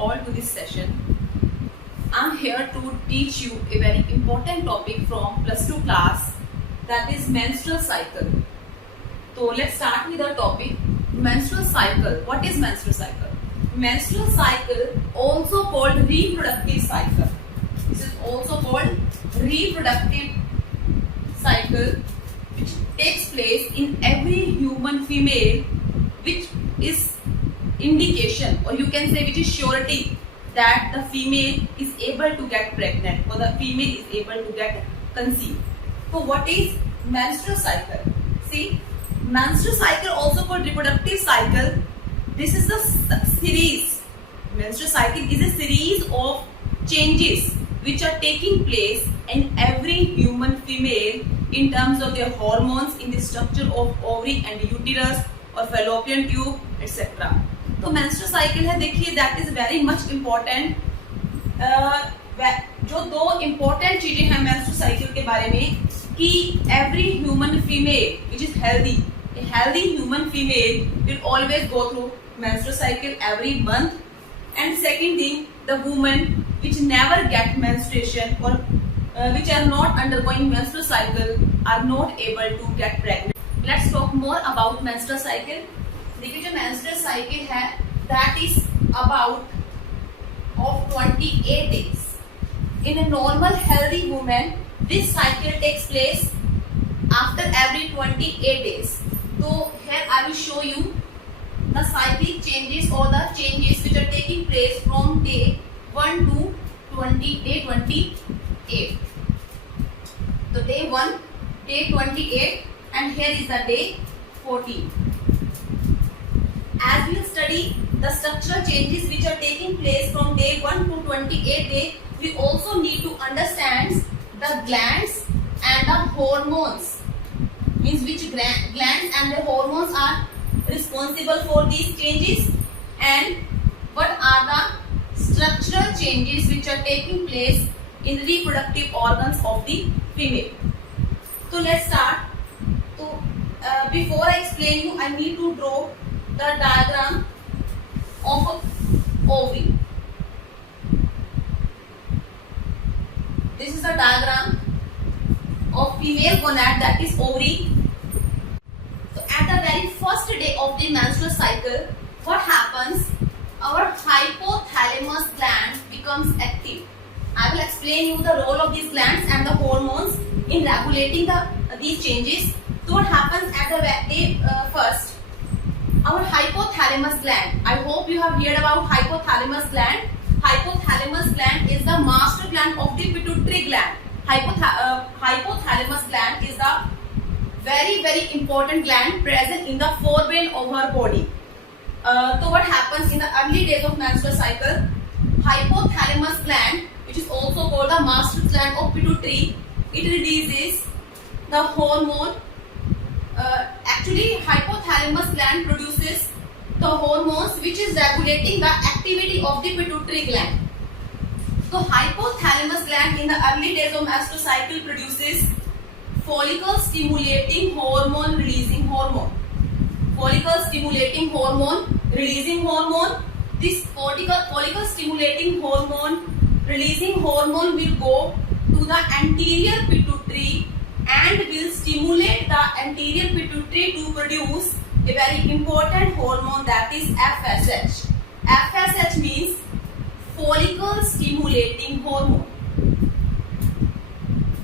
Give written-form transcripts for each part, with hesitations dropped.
all to this session. I'm here to teach you a very important topic from plus 2 class, that is menstrual cycle. So let's start with the topic menstrual cycle. What is menstrual cycle? Menstrual cycle, also called reproductive cycle. This is also called reproductive cycle, which takes place in every human female, which is indication, or you can say which is surety that the female is able to get pregnant or the female is able to get conceived. So what is menstrual cycle? See, menstrual cycle, also called reproductive cycle, this is the series. Menstrual cycle is a series of changes which are taking place in every human female in terms of their hormones, in the structure of ovary and uterus or fallopian tube, etc. तो menstrual cycle है, देखिए that is very much important. जो दो important चीजें हैं menstrual cycle के बारे में कि every human female which is healthy, a healthy human female will always go through menstrual cycle every month. And second thing, the women which never get menstruation or which are not undergoing menstrual cycle are not able to get pregnant. Let's talk more about menstrual cycle. देखिए जो menstrual cycle है that is about of 28 days. In a normal healthy woman, this cycle takes place after every 28 days. So here I will show you the cyclic changes or the changes which are taking place from day 1 to day 28. So day 1, day 28, and here is the day 14. As we study the structural changes which are taking place from day 1 to 28 day, we also need to understand the glands and the hormones. Means which glands and the hormones are responsible for these changes, and what are the structural changes which are taking place in reproductive organs of the female. So let's start. So before I explain you, I need to draw the diagram of ovary. This is the diagram of female gonad, that is ovary. So at the very first day of the menstrual cycle, what happens? Our hypothalamus gland becomes active. I will explain you the role of these glands and the hormones in regulating these changes. So what happens at the day first? Our hypothalamus gland. I hope you have heard about hypothalamus gland. Hypothalamus gland is the master gland of the pituitary gland. Hypothalamus gland is the very important gland present in the forebrain of our body. So what happens in the early days of menstrual cycle? Hypothalamus gland, which is also called the master gland of pituitary, it releases the hormone. Actually, hypothalamus gland produces the hormones which is regulating the activity of the pituitary gland. So hypothalamus gland in the early days of menstrual cycle produces follicle stimulating hormone releasing hormone. Follicle stimulating hormone releasing hormone. This follicle stimulating hormone releasing hormone will go to the anterior pituitary and will stimulate the anterior pituitary to produce a very important hormone, that is FSH. FSH means follicle stimulating hormone.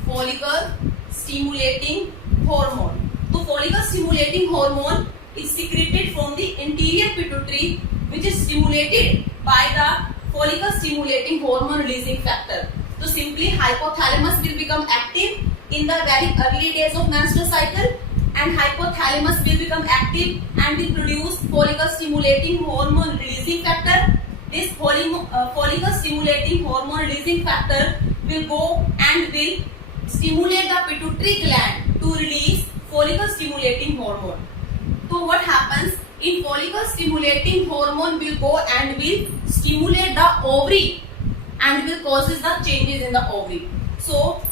Follicle stimulating hormone. So follicle stimulating hormone is secreted from the anterior pituitary, which is stimulated by the follicle stimulating hormone releasing factor. So simply hypothalamus will become active in the very early days of menstrual cycle, and hypothalamus will become active and will produce follicle stimulating hormone releasing factor. This follicle stimulating hormone releasing factor will go and will stimulate the pituitary gland to release follicle stimulating hormone. So what happens? In follicle stimulating hormone will go and will stimulate the ovary and will causes the changes in the ovary. So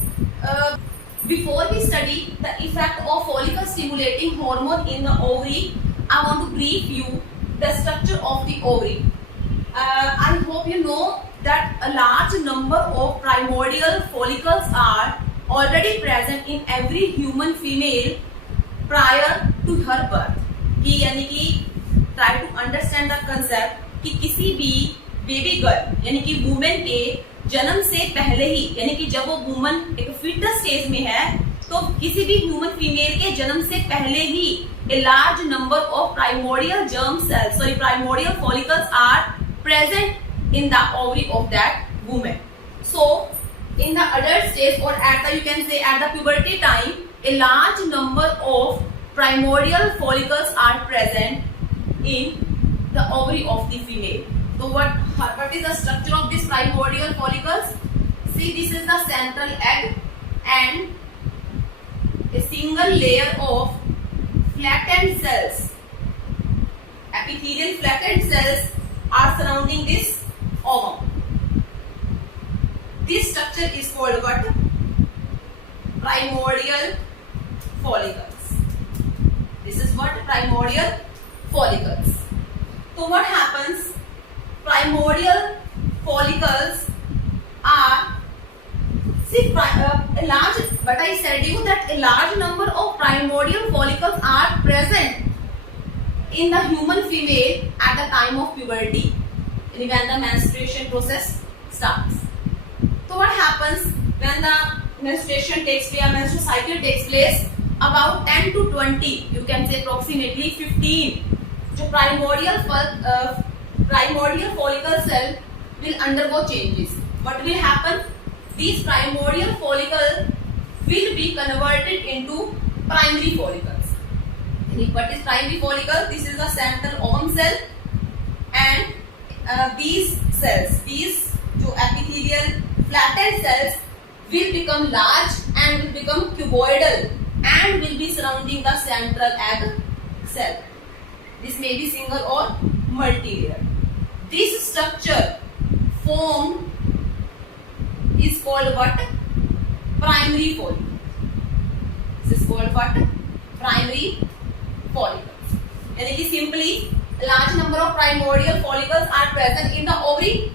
before we study the effect of follicle stimulating hormone in the ovary, I want to brief you the structure of the ovary. I hope you know that a large number of primordial follicles are already present in every human female prior to her birth. कि यानी कि try to understand the concept कि किसी भी baby girl यानी कि women के जन्म से पहले ही यानी कि जब वो वुमन एक फीटस स्टेज में है तो किसी भी ह्यूमन फीमेल के जन्म से पहले ही a large number of primordial germ cells, sorry, primordial follicles are present in the ovary of that woman. So, in the adult stage or at the, you can say at the puberty time, a large number of primordial follicles are present in the ovary of the female. So, what is the structure of these primordial follicles? See, this is the central egg and a single layer of flattened cells, epithelial flattened cells are surrounding this ovum. This structure is called what? Primordial follicles. This is what? Primordial follicles. So what happens? Primordial follicles are a large, but I said you that a large number of primordial follicles are present in the human female at the time of puberty, when the menstruation process starts. So what happens when the menstruation takes place, menstrual cycle takes place? About 10 to 20, you can say approximately 15, जो primordial follicle cell will undergo changes. What will happen? These primordial follicles will be converted into primary follicles. What is primary follicle? This is the central ovum cell, and these cells, these epithelial flattened cells, will become large and will become cuboidal and will be surrounding the central egg cell. This may be single or multi-layer. This structure formed is called what? Primary follicle. This is called what? Primary follicles. यानी कि simply a large number of primordial follicles are present in the ovary.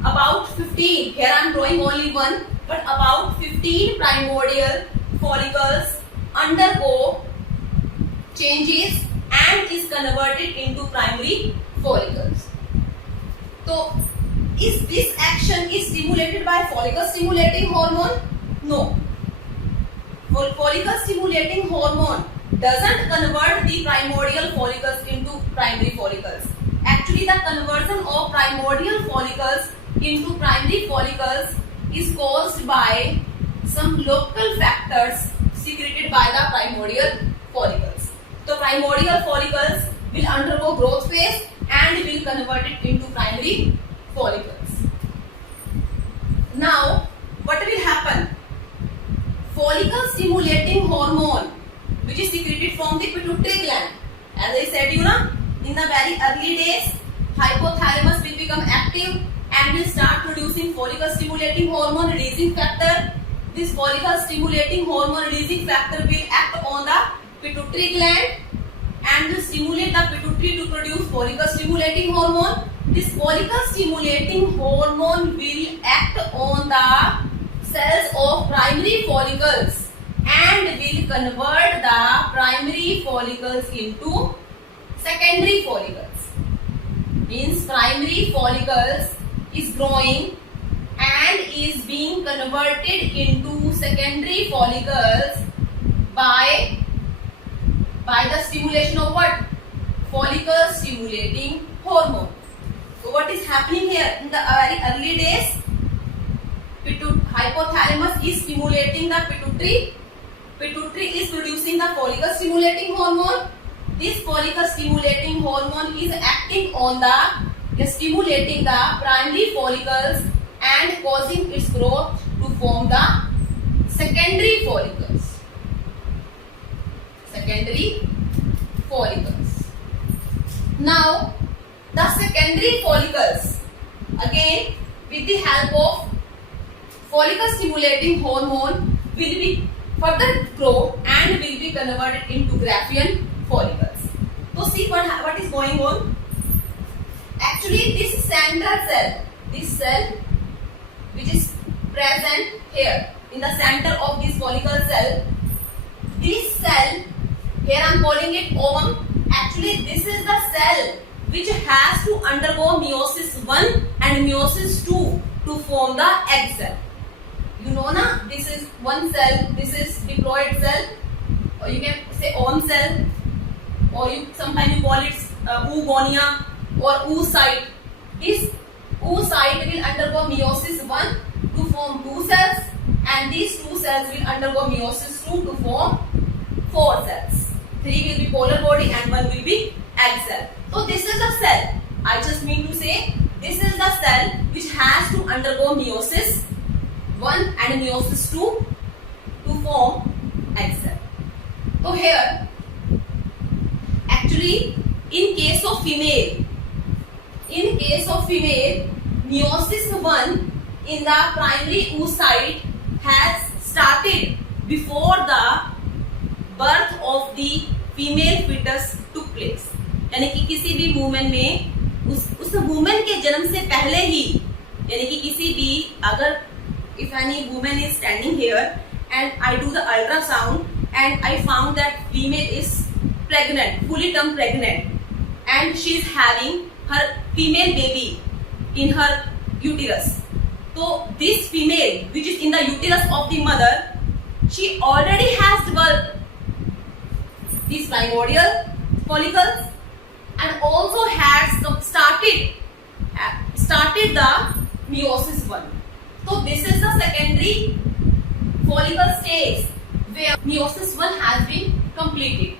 About 15. Here I am drawing only one, but about 15 primordial follicles undergo changes and is converted into primary follicles. So, is this action is stimulated by follicle stimulating hormone? No. Follicle stimulating hormone doesn't convert the primordial follicles into primary follicles. Actually, the conversion of primordial follicles into primary follicles is caused by some local factors secreted by the primordial follicles. So, primordial follicles will undergo growth phase and will convert it into primary follicles. Now, what will happen? Follicle stimulating hormone, which is secreted from the pituitary gland. As I said, in the very early days, hypothalamus will become active and will start producing follicle stimulating hormone releasing factor. This follicle stimulating hormone releasing factor will act on the pituitary gland and will stimulate the pituitary to produce follicle stimulating hormone. This follicle stimulating hormone will act on the cells of primary follicles and will convert the primary follicles into secondary follicles. Means primary follicles is growing and is being converted into secondary follicles by the stimulation of what? Follicle stimulating hormone. So what is happening here? In the very early days, hypothalamus is stimulating the pituitary. Pituitary is producing the follicle stimulating hormone. This follicle stimulating hormone is acting on stimulating the primary follicles and causing its growth to form the secondary follicles. Secondary follicles. Now, the secondary follicles, again with the help of follicle stimulating hormone, will be further grow and will be converted into Graafian follicles. So see what is going on. Actually, this central cell, this cell which is present here in the center of this follicle cell, this cell, here I am calling it ovum. Actually, this is the cell which has to undergo meiosis 1 and meiosis 2 to form the egg cell. You know na, this is one cell, this is diploid cell, or you can say ovum cell, or you sometimes you call it oogonia or oocyte. This oocyte will undergo meiosis 1 to form 2 cells, and these 2 cells will undergo meiosis 2 to form 4 cells. 3 will be polar body and 1 will be egg cell. So this is the cell. I just mean to say this is the cell which has to undergo meiosis 1 and meiosis 2 to form egg cell. So here, actually, in case of female, meiosis 1 in the primary oocyte has started before the birth of the female fetus took place. यानी कि किसी भी women में उस women के जन्म से पहले ही, यानी कि किसी भी अगर if any woman is standing here and I do the ultrasound and I found that female is pregnant, fully term pregnant, and she is having her female baby in her uterus. So this female which is in the uterus of the mother, she already has developed these primordial follicles and also has started the meiosis 1. So this is the secondary follicle stage where meiosis 1 has been completed.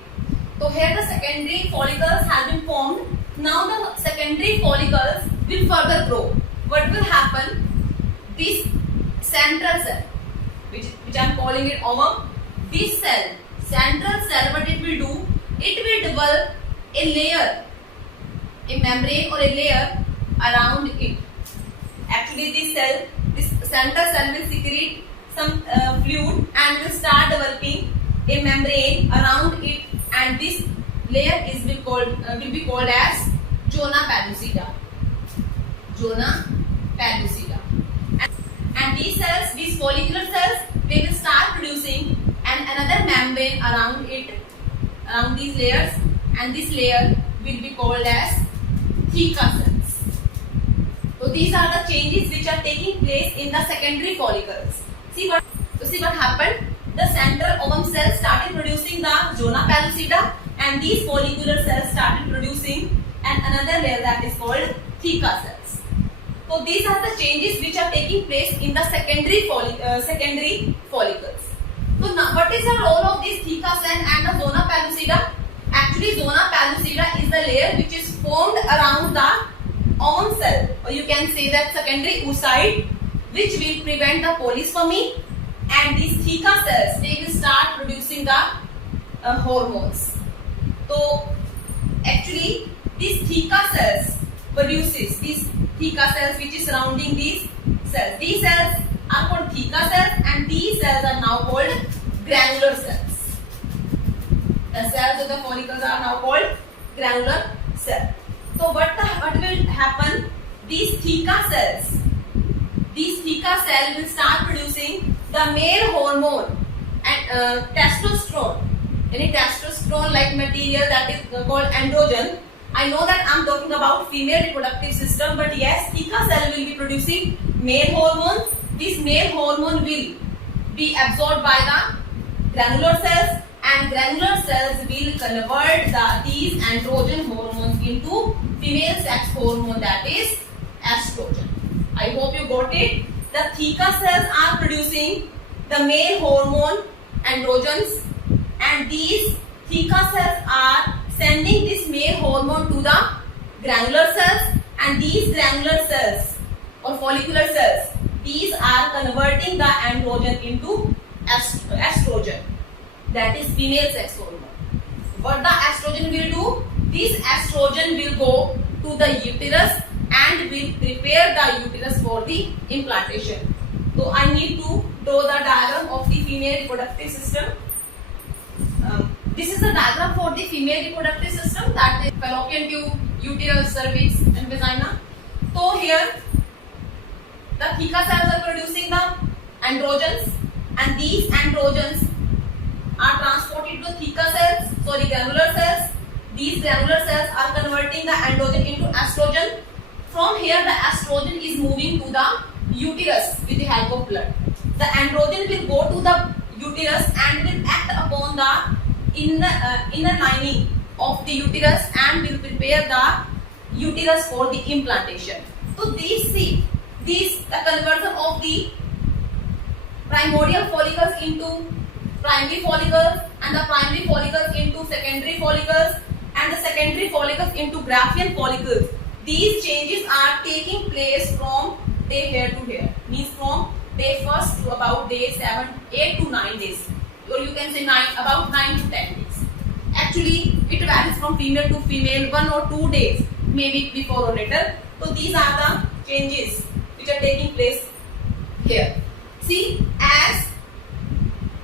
So here the secondary follicles have been formed. Now the secondary follicles will further grow. What will happen? This central cell, which I am calling it ovum, this cell, central cell, what it will do? It will develop a layer, a membrane or a layer around it. Actually, this central cell will secrete some fluid and will start developing a membrane around it, and this layer will be called as zona pellucida. Zona pellucida. And these cells, these follicular cells, they will start producing another membrane around it, around these layers, and this layer will be called as theca cells. So these are the changes which are taking place in the secondary follicles. See what happened? The central ovum cells started producing the zona pellucida, and these follicular cells started producing another layer that is called theca cells. So these are the changes which are taking place in the secondary follicles. So now, what is the role of this theca cell and the zona pellucida? Actually, zona pellucida is the layer which is formed around the ovum cell, or you can say that secondary oocyte, which will prevent the polyspermy, and these theca cells, they will start producing the hormones. So actually, these theca cells produces these theca cells which is surrounding these cells. These cells are called theca cells, and these cells are now called granular cells. The cells of the follicles are now called granular cells. So what will happen? These theca cells will start producing the male hormone and testosterone. Any testosterone like material that is called androgen. I know that I am talking about female reproductive system, but yes, theca cell will be producing male hormone. This male hormone will be absorbed by the granular cells, and granular cells will convert these androgen hormones into female sex hormone, that is estrogen. I hope you got it. The theca cells are producing the male hormone androgens, and these theca cells are sending this male hormone to the granular cells, and these granular cells or follicular cells, these are converting the androgen into estrogen, that is female sex hormone. What the estrogen will do? This estrogen will go to the uterus and will prepare the uterus for the implantation. So I need to draw the diagram of the female reproductive system. This is the diagram for the female reproductive system, that is fallopian tube, uterus, cervix, and vagina. So here the theca cells are producing the androgens, and these androgens are transported to granular cells. These granular cells are converting the androgen into estrogen. From here the estrogen is moving to the uterus with the help of blood. The androgen will go to the uterus and will act upon the inner lining of the uterus and will prepare the uterus for the implantation. So the conversion of the primordial follicles into primary follicles, and the primary follicles into secondary follicles, and the secondary follicles into Graafian follicles. These changes are taking place from day here to here, means from day first to about day 8 to 9 days, or you can say about 9 to 10 days. Actually, it varies from female to female, 1 or 2 days, maybe before or later. So these are the changes which are taking place here. See, as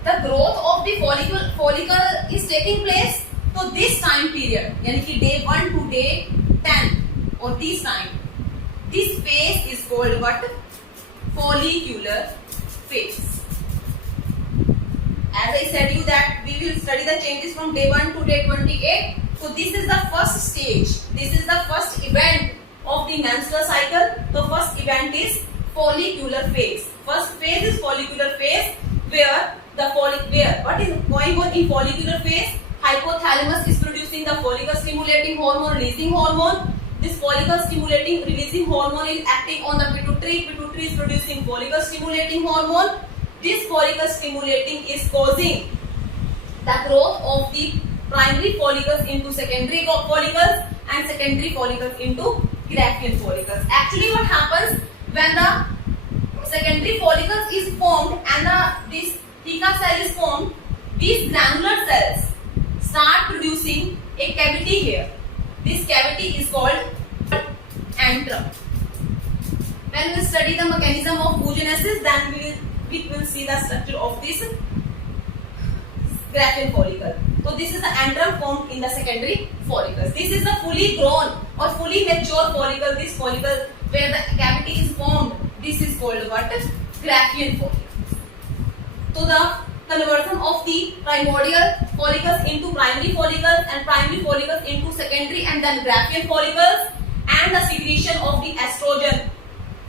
the growth of the follicle is taking place, so this time period, यानी कि day 1 to day 10, or this time, this phase is called what? Follicular phase. As I said you that we will study the changes from day 1 to day 28. So this is the first stage. This is the first event of the menstrual cycle. The first event is follicular phase. First phase is follicular phase, where what is going on in follicular phase? Hypothalamus is producing the follicle stimulating hormone, releasing hormone. This follicle stimulating releasing hormone is acting on the pituitary. Pituitary is producing follicle stimulating hormone. This follicle stimulating is causing the growth of the primary follicles into secondary follicles, and secondary follicles into Graafian follicles. Actually, what happens when the secondary follicles is formed and this theca cell is formed, these granular cells start producing a cavity here. This cavity is called antrum. When we study the mechanism of oogenesis, then we will see the structure of this Graafian follicle. So this is the antrum formed in the secondary follicles. This is the fully grown or fully mature follicle. This follicle where the cavity is formed, this is called what? Graafian follicles. So the conversion of the primordial follicles into primary follicles, and primary follicles into secondary and then Graafian follicles, and the secretion of the estrogen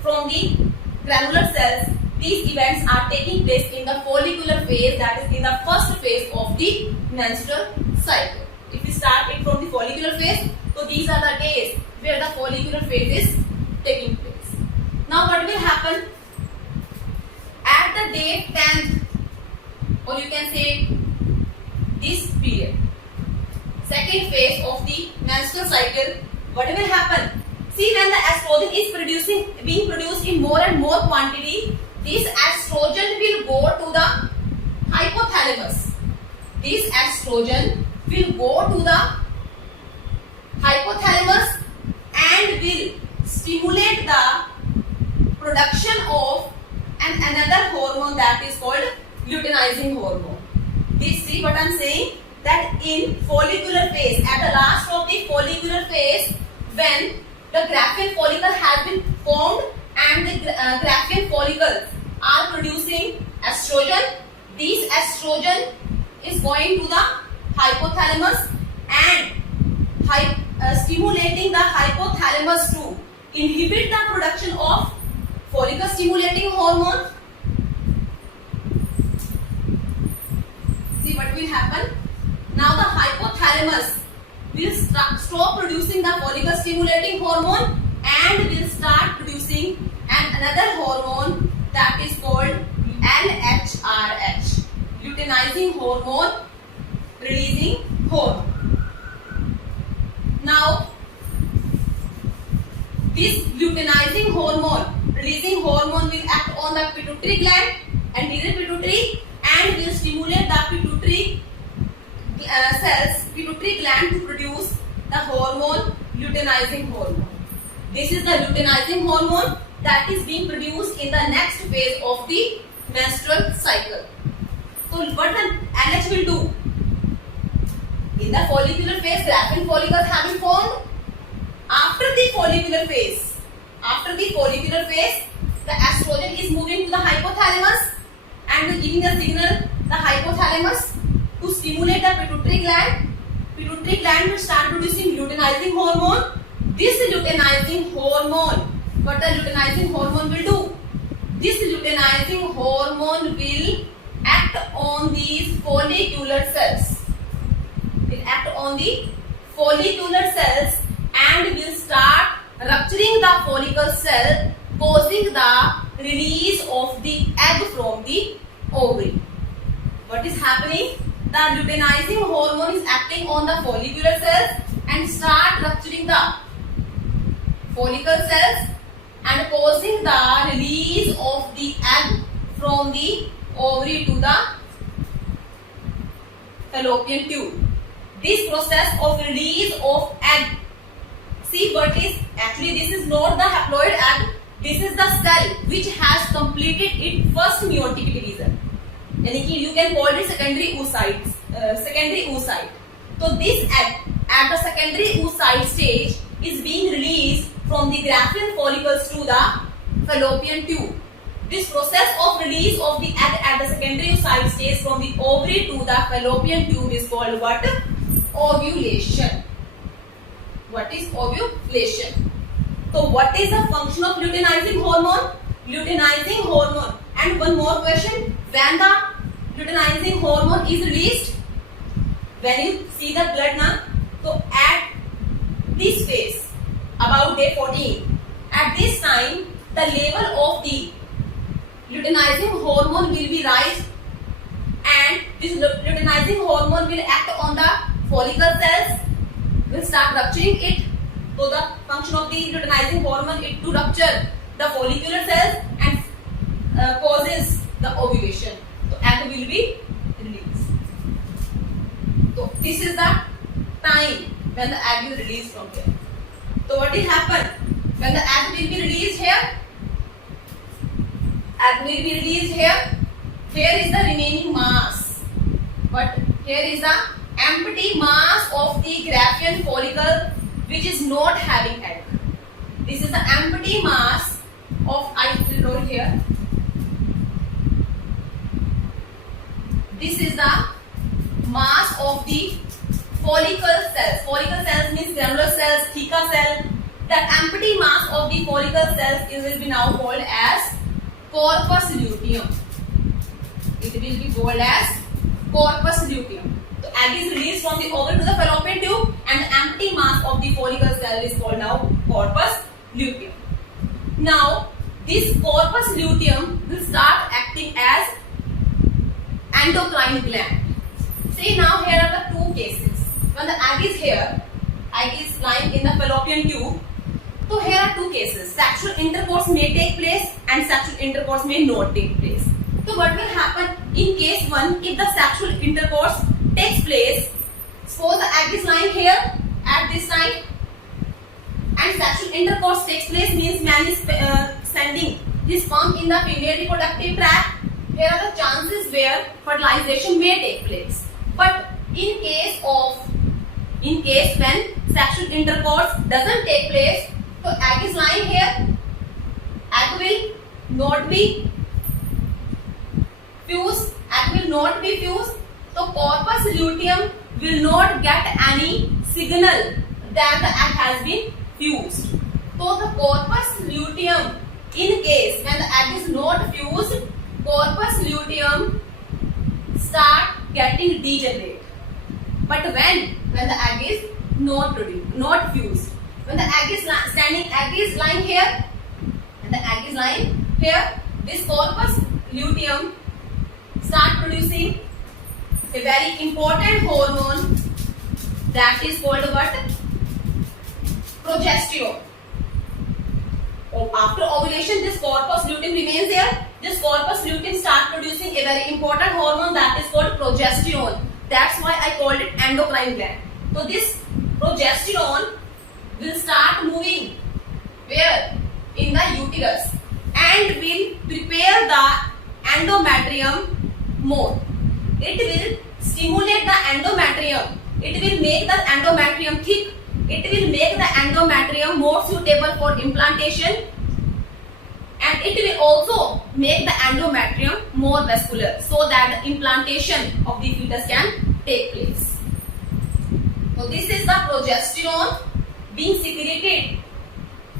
from the granular cells. These events are taking place in the follicular phase, that is in the first phase of the menstrual cycle. If we start it from the follicular phase, so these are the days where the follicular phase is taking place. Now what will happen? At the day 10th, or you can say this period, second phase of the menstrual cycle, what will happen? See, when the estrogen is being produced in more and more quantity, this estrogen will go to the hypothalamus. This estrogen will go to the hypothalamus and will stimulate the production of another hormone that is called luteinizing hormone. See what I am saying? That in follicular phase, at the last of the follicular phase, when the Graafian follicle has been formed and the Graafian follicles are producing estrogen, this estrogen is going to the hypothalamus and stimulating the hypothalamus to inhibit the production of follicle stimulating hormone. See what will happen? Now the hypothalamus will stop producing the follicle stimulating hormone and will start producing another hormone that is called LHRH, luteinizing hormone releasing hormone. Now this luteinizing hormone releasing hormone will act on the pituitary gland, anterior pituitary, and will stimulate the pituitary pituitary gland to produce the hormone luteinizing hormone. This is the luteinizing hormone that is being produced in the next phase of the menstrual cycle. So what the LH will do? In the follicular phase, Graafian follicles have been formed. After the follicular phase, the estrogen is moving to the hypothalamus and will giving the signal the hypothalamus to stimulate the pituitary gland. Pituitary gland will start producing luteinizing hormone. This luteinizing hormone, what the luteinizing hormone will do? This luteinizing hormone will act on these follicular cells. Will act on the follicular cells and will start rupturing the follicle cell, causing the release of the egg from the ovary. What is happening? The luteinizing hormone is acting on the follicular cells and start rupturing the follicle cells and causing the release of the egg from the ovary to the fallopian tube. This process of release of egg, see what is actually, this is not the haploid egg, this is the cell which has completed its first meiotic division. You can call it secondary oocyte. So this egg at the secondary oocyte stage is being released from the Graafian follicles to the fallopian tube. This process of release of the egg at the secondary oocyte stage from the ovary to the fallopian tube is called what? Ovulation. What is ovulation? So what is the function of luteinizing hormone? Luteinizing hormone. And one more question, when the luteinizing hormone is released, when you see the blood now, so at this phase, about day 14, at this time the level of the luteinizing hormone will be raised and this luteinizing hormone will act on the follicle cells, will start rupturing it. So the function of the luteinizing hormone is to rupture the follicular cells and causes the ovulation. So egg will be released. So this is the time when the egg is released from here. So what will happen when the egg will be released here? Egg will be released here. Here is the remaining mass, but here is the empty mass of the Graafian follicle which is not having egg. This is the empty mass of, I will draw here. This is the mass of the follicle cells. Follicle cells means granular cells, theca cell. The empty mass of the follicle cells will be now called as corpus luteum. It will be called as corpus luteum. So egg is released from the ovary to the fallopian tube and the empty mass of the follicle cell is called now corpus luteum. Now this corpus luteum will start acting as endocrine gland. See, now here are the two cases. When the egg is here, egg is lying in the fallopian tube. So here are two cases. Sexual intercourse may take place and sexual intercourse may not take place. So what will happen in case 1, if the sexual intercourse takes place, suppose the egg is lying here at this time and sexual intercourse takes place means man is sending his sperm in the female reproductive tract. Here are the chances where fertilization may take place. But in case when sexual intercourse doesn't take place, so egg is lying here, egg will not be fused, so corpus luteum will not get any signal that the egg has been fused. So the corpus luteum, in case when the egg is not fused, corpus luteum start getting degenerate. But when the egg is not fused, when the egg is lying here, and the egg is lying here, this corpus luteum start producing a very important hormone that is called what? Progesterone. After ovulation, this corpus luteum remains here. This corpus luteum start producing a very important hormone that is called progesterone. That's why I called it endocrine gland. So this progesterone will start moving where? In the uterus and will prepare the endometrium more. It will stimulate the endometrium. It will make the endometrium thick It will make the endometrium more suitable for implantation, and it will also make the endometrium more vascular so that the implantation of the fetus can take place. So this is the progesterone being secreted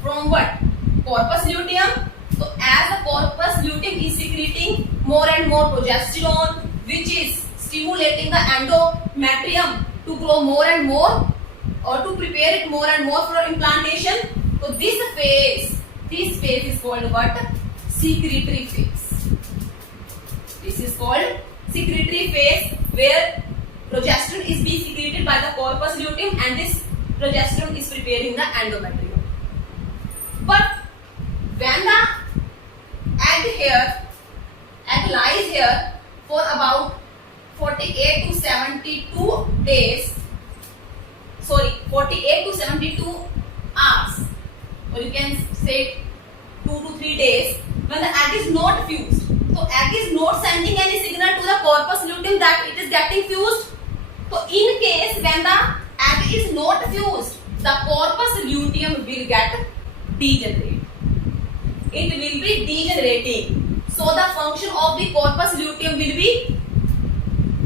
from what? Corpus luteum. So as the corpus luteum is secreting more and more progesterone, which is stimulating the endometrium to grow more and more, or to prepare it more and more for implantation. So this phase is called what? Secretory phase. This is called secretory phase, where progesterone is being secreted by the corpus luteum, and this progesterone is preparing the endometrium. But when the egg lies here for about 48 to 72 days, 48 to 72 hours, or you can say 2 to 3 days, when the egg is not fused. So egg is not sending any signal to the corpus luteum that it is getting fused. So in case when the egg is not fused, the corpus luteum will get degenerate. It will be degenerating. So the function of the corpus luteum will be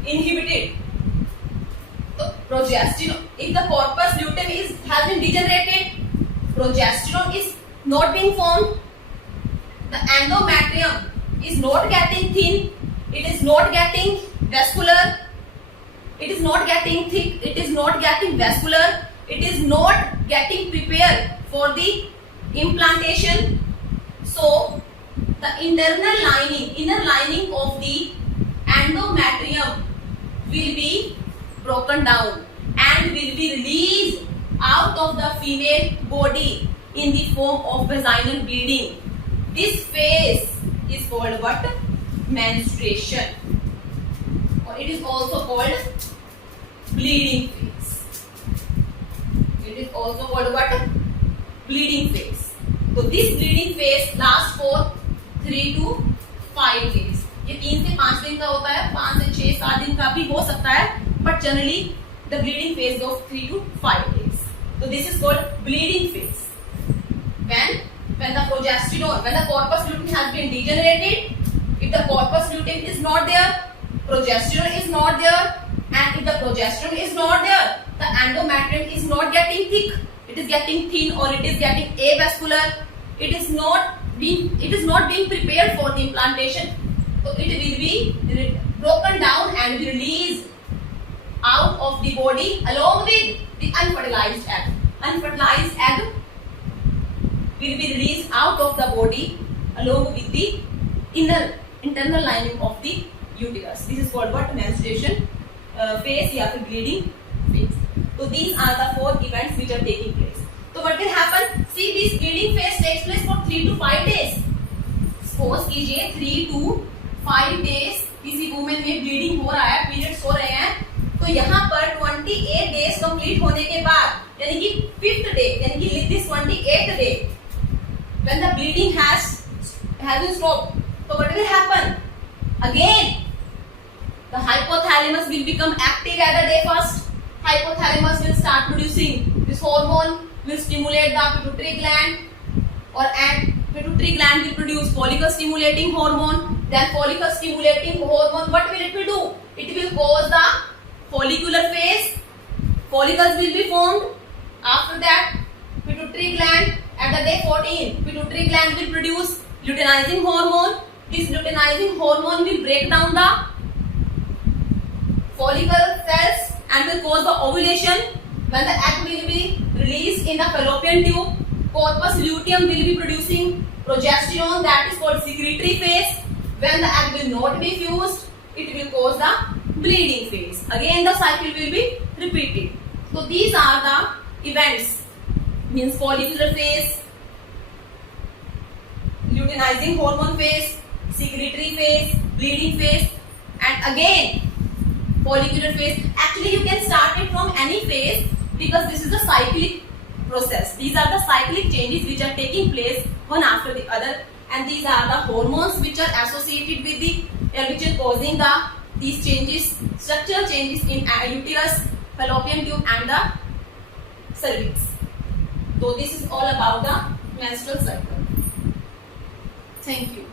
inhibited. So progesterone, if the corpus luteum has been degenerated, progesterone is not being formed, the endometrium is not getting thin, it is not getting vascular, it is not getting thick, it is not getting vascular, it is not getting prepared for the implantation. So the inner lining of the endometrium will be broken down and will be released out of the female body in the form of vaginal bleeding. This phase is called what? Menstruation, or it is also called bleeding phase. It is also called what? Bleeding phase. So this bleeding phase lasts for 3 to 5 days. ये 3 से 5 दिन का होता है, 5 से 6 7 दिन का भी हो सकता है, but generally the bleeding phase goes 3 to 5 days. So this is called bleeding phase. When the progesterone, when the corpus luteum has been degenerated, if the corpus luteum is not there, progesterone is not there, and if the progesterone is not there, the endometrium is not getting thick, it is getting thin, or it is getting avascular, it is not being prepared for the implantation. So it will be broken down and be released out of the body along with the unfertilized egg. Unfertilized egg will be released out of the body along with the internal lining of the uterus. This is called what? Menstruation phase या फिर bleeding phase. So these are the 4 events which are taking place. So what will happen? See, this bleeding phase takes place for 3 to 5 days. Suppose कीजिए 3 to 5 days किसी women में bleeding हो रहा है, periods हो रहे हैं, तो यहाँ पर 28 डेज कंप्लीट होने के बाद, यानी कि 5th डे, यानी कि this 28th day, when the bleeding has been stopped, so what will happen? Again, the hypothalamus will become active at the day first. Hypothalamus will start producing this hormone, will stimulate the pituitary gland, and pituitary gland will produce follicle stimulating hormone. Then follicle stimulating hormone, what will it do? It will cause the follicular phase. Follicles will be formed. After that, pituitary gland at the day 14, pituitary gland will produce luteinizing hormone. This luteinizing hormone will break down the follicle cells and will cause the ovulation. When the egg will be released in the fallopian tube, corpus luteum will be producing progesterone, that is called secretory phase. When the egg will not be fused, it will cause the bleeding phase. Again the cycle will be repeated. So these are the events, means follicular phase, luteinizing hormone phase, secretory phase, bleeding phase, and again follicular phase. Actually you can start it from any phase because this is a cyclic process. These are the cyclic changes which are taking place one after the other, and these are the hormones which are associated with the which are causing these changes, structural changes in uterus, fallopian tube and the cervix. So this is all about the menstrual cycle. Thank you.